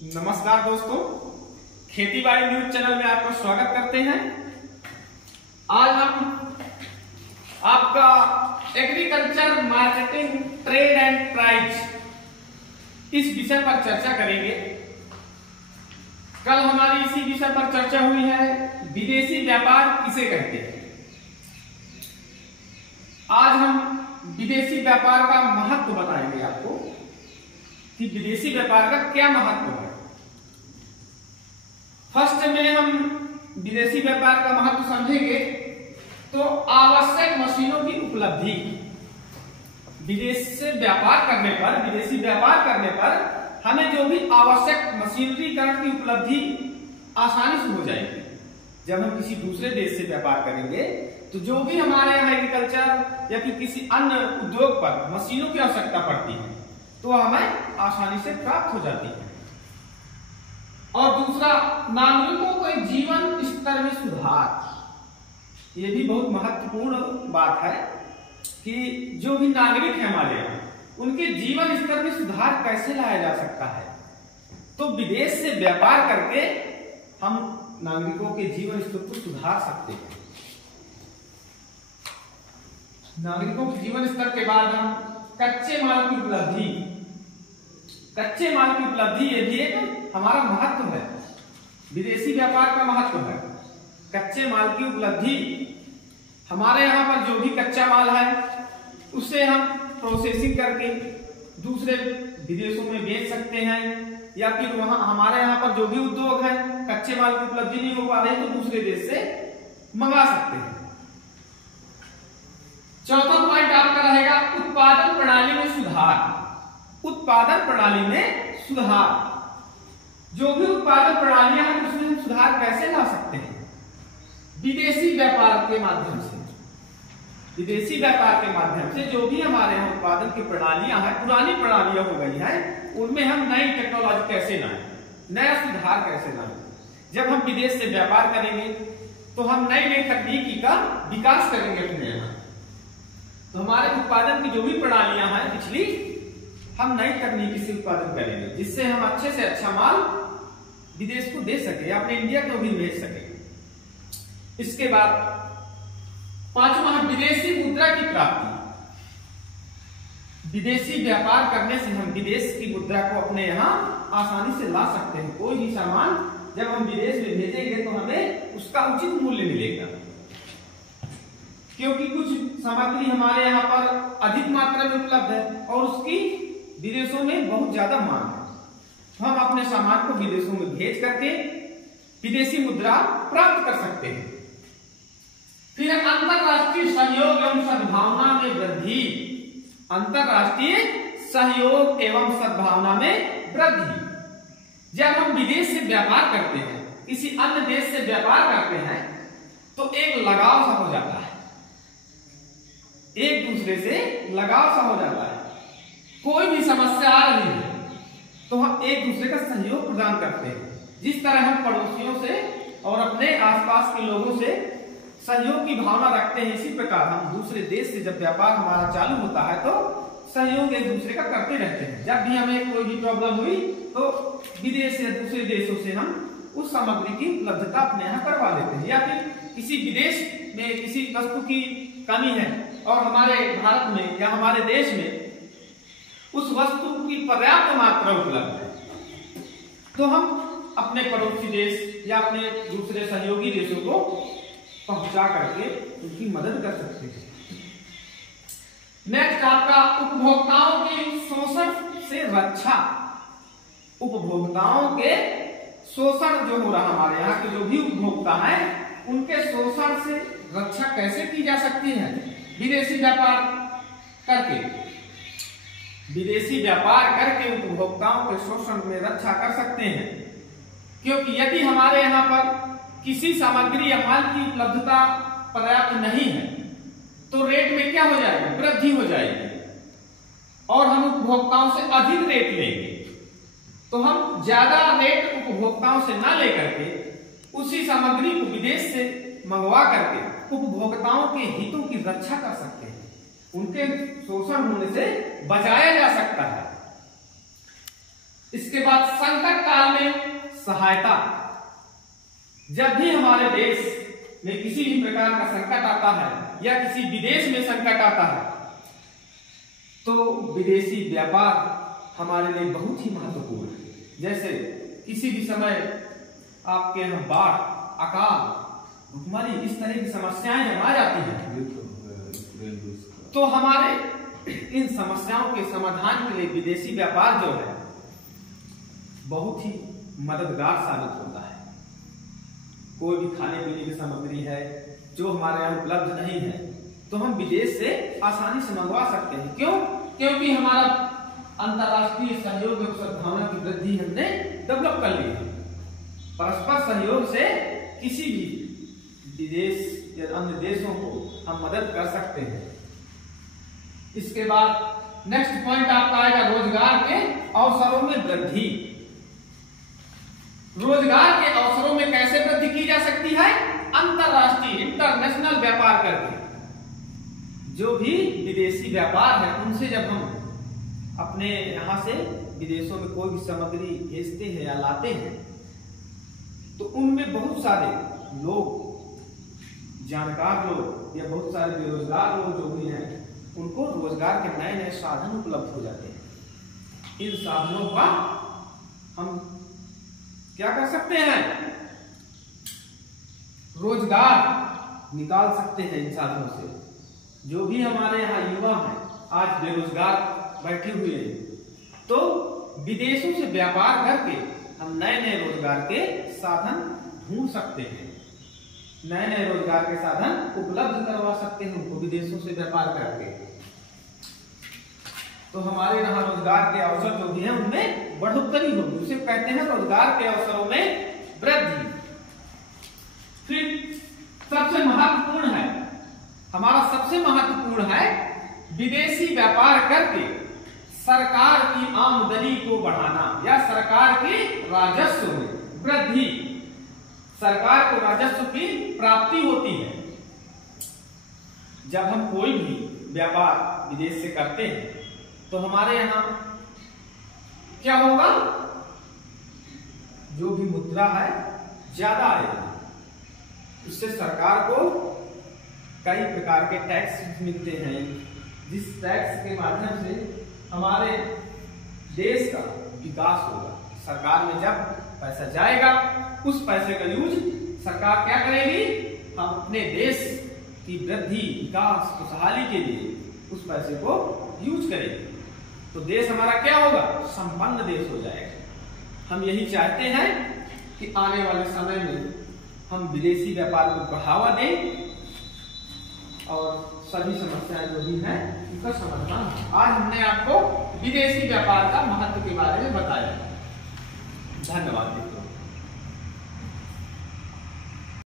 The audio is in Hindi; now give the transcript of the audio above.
नमस्कार दोस्तों, खेती बाड़ी न्यूज चैनल में आपका स्वागत करते हैं। आज हम आपका agriculture marketing trade and price इस विषय पर चर्चा करेंगे। कल हमारी इसी विषय पर चर्चा हुई है, विदेशी व्यापार किसे कहते हैं। आज हम विदेशी व्यापार का महत्व बताएंगे आपको कि विदेशी व्यापार का क्या महत्व है। फर्स्ट में हम विदेशी व्यापार का महत्व समझेंगे तो आवश्यक मशीनों की उपलब्धि। विदेश से व्यापार करने पर, विदेशी व्यापार करने पर हमें जो भी आवश्यक मशीनरीकरण की उपलब्धि आसानी से हो जाएगी। जब हम किसी दूसरे देश से व्यापार करेंगे तो जो भी हमारे यहाँ एग्रीकल्चर या फिर किसी अन्य उद्योग पर मशीनों की आवश्यकता पड़ती है तो हमें आसानी से प्राप्त हो जाती है। और दूसरा, नागरिकों के जीवन स्तर में सुधार। ये भी बहुत महत्वपूर्ण बात है कि जो भी नागरिक है हमारे यहाँ, उनके जीवन स्तर में सुधार कैसे लाया जा सकता है। तो विदेश से व्यापार करके हम नागरिकों के जीवन स्तर को सुधार सकते हैं। नागरिकों के जीवन स्तर के बाद हम कच्चे माल की उपलब्धि। कच्चे माल की उपलब्धि ये भी एक हमारा महत्व है, विदेशी व्यापार का महत्व है। कच्चे माल की उपलब्धि, हमारे यहाँ पर जो भी कच्चा माल है उसे हम प्रोसेसिंग करके दूसरे विदेशों में बेच सकते हैं, या फिर वहां हमारे यहाँ पर जो भी उद्योग है कच्चे माल की उपलब्धि नहीं हो पा रही तो दूसरे देश से मंगा सकते हैं। चौथा पॉइंट आपका रहेगा उत्पादन प्रणाली में सुधार। उत्पादन प्रणाली में सुधार, जो भी उत्पादन प्रणालियां हैं उसमें हम सुधार कैसे ला सकते हैं? विदेशी व्यापार के माध्यम से। विदेशी व्यापार के माध्यम से जो भी हमारे यहाँ उत्पादन की प्रणालियां हैं, पुरानी प्रणालियां हो गई हैं, उनमें हम नई टेक्नोलॉजी कैसे लाएं, नया सुधार कैसे लाएं। जब हम विदेश से व्यापार करेंगे तो हम नई नई तकनीकी का विकास करेंगे अपने यहाँ। तो हमारे उत्पादन की जो भी प्रणालियां हैं पिछली, हम नई तकनीकी से उत्पादन करेंगे जिससे हम अच्छे से अच्छा माल विदेश को दे सके, अपने इंडिया को भी भेज सके। इसके बाद पांचवा है विदेशी मुद्रा की प्राप्ति। विदेशी व्यापार करने से हम विदेश की मुद्रा को अपने यहाँ आसानी से ला सकते हैं। कोई भी सामान जब हम विदेश में भेजेंगे तो हमें उसका उचित मूल्य मिलेगा, क्योंकि कुछ सामग्री हमारे यहाँ पर अधिक मात्रा में उपलब्ध है और उसकी विदेशों में बहुत ज्यादा मांग है। तो हम अपने सामान को विदेशों में भेज करके विदेशी मुद्रा प्राप्त कर सकते हैं। फिर अंतरराष्ट्रीय सहयोग एवं सद्भावना में वृद्धि। अंतरराष्ट्रीय सहयोग एवं सद्भावना में वृद्धि। जब हम विदेश से व्यापार करते हैं, किसी अन्य देश से व्यापार करते हैं तो एक लगाव सा हो जाता है, एक दूसरे से लगाव सा हो जाता है। कोई भी समस्या आ रही है तो हम एक दूसरे का सहयोग प्रदान करते हैं। जिस तरह हम पड़ोसियों से और अपने आसपास के लोगों से सहयोग की भावना रखते हैं, इसी प्रकार हम दूसरे देश से जब व्यापार हमारा चालू होता है तो सहयोग एक दूसरे का करते रहते हैं। जब भी हमें कोई भी प्रॉब्लम हुई तो विदेश से, दूसरे देशों से हम उस सामग्री की उपलब्धता अपने यहाँ करवा लेते हैं। या फिर किसी विदेश में किसी वस्तु की कमी है और हमारे भारत में या हमारे देश में उस वस्तु की पर्याप्त मात्रा उपलब्ध है तो हम अपने पड़ोसी देश या अपने दूसरे सहयोगी देशों को पहुंचा करके उनकी मदद कर सकते हैं। नेक्स्ट आपका उपभोक्ताओं के शोषण से रक्षा। उपभोक्ताओं के शोषण जो हो रहा हमारे यहाँ के जो भी उपभोक्ता हैं उनके शोषण से रक्षा कैसे की जा सकती है? विदेशी व्यापार करके। विदेशी व्यापार करके उपभोक्ताओं के शोषण में रक्षा कर सकते हैं, क्योंकि यदि हमारे यहाँ पर किसी सामग्री या माल की उपलब्धता पर्याप्त नहीं है तो रेट में क्या हो जाएगा? वृद्धि हो जाएगी और हम उपभोक्ताओं से अधिक रेट लेंगे। तो हम ज्यादा रेट उपभोक्ताओं से ना लेकर के उसी सामग्री को विदेश से मंगवा करके उपभोक्ताओं के हितों की रक्षा कर सकते हैं, उनके शोषण होने से बचाया जा सकता है। इसके बाद संकट काल में सहायता। जब भी हमारे देश में किसी भी प्रकार का संकट आता है या किसी विदेश में संकट आता है तो विदेशी व्यापार हमारे लिए बहुत ही महत्वपूर्ण है। जैसे किसी भी समय आपके यहाँ बाढ़, अकाल, भुखमरी, इस तरह की समस्याएं जब आ जाती हैं तो हमारे इन समस्याओं के समाधान के लिए विदेशी व्यापार जो है बहुत ही मददगार साबित होता है। कोई भी खाने पीने की सामग्री है जो हमारे यहाँ उपलब्ध नहीं है तो हम विदेश से आसानी से मंगवा सकते हैं। क्यों? क्योंकि हमारा अंतर्राष्ट्रीय सहयोग और सद्भावना की वृद्धि हमने डेवलप कर ली है। परस्पर सहयोग से किसी भी विदेश या अन्य देशों को हम मदद कर सकते हैं। इसके बाद नेक्स्ट पॉइंट आपका आएगा रोजगार के अवसरों में वृद्धि। रोजगार के अवसरों में कैसे वृद्धि की जा सकती है? अंतरराष्ट्रीय, इंटरनेशनल व्यापार करके। जो भी विदेशी व्यापार है उनसे जब हम अपने यहां से विदेशों में कोई भी सामग्री भेजते हैं या लाते हैं तो उनमें बहुत सारे लोग, जानकार लोग या बहुत सारे बेरोजगार लोग जो भी हैं उनको रोजगार के नए नए साधन उपलब्ध हो जाते हैं। इन साधनों का हम क्या कर सकते हैं? रोजगार निकाल सकते हैं इन साधनों से। जो भी हमारे यहाँ युवा हैं आज बेरोजगार बैठे हुए हैं तो विदेशों से व्यापार करके हम नए नए रोजगार के साधन ढूंढ सकते हैं, नए नए रोजगार के साधन उपलब्ध करवा सकते हैं उनको विदेशों से व्यापार करके। तो हमारे यहाँ रोजगार के अवसर जो भी हैं उनमें बढ़ोतरी होगी, उसे कहते हैं रोजगार के अवसरों में वृद्धि। फिर सबसे महत्वपूर्ण है, हमारा सबसे महत्वपूर्ण है विदेशी व्यापार करके सरकार की आमदनी को बढ़ाना या सरकार के राजस्व में वृद्धि। सरकार को राजस्व की प्राप्ति होती है। जब हम कोई भी व्यापार विदेश से करते हैं तो हमारे यहाँ क्या होगा? जो भी मुद्रा है ज्यादा आएगी। उससे सरकार को कई प्रकार के टैक्स मिलते हैं, जिस टैक्स के माध्यम से हमारे देश का विकास होगा। सरकार में जब पैसा जाएगा उस पैसे का यूज सरकार क्या करेगी? हम अपने देश की वृद्धि, विकास, खुशहाली के लिए उस पैसे को यूज करेगी तो देश हमारा क्या होगा? संपन्न देश हो जाएगा। हम यही चाहते हैं कि आने वाले समय में हम विदेशी व्यापार को बढ़ावा दें और सभी समस्याएं जो भी हैं उनका समाधान। आज हमने आपको विदेशी व्यापार का महत्व के बारे में बताया। धन्यवाद मित्रों।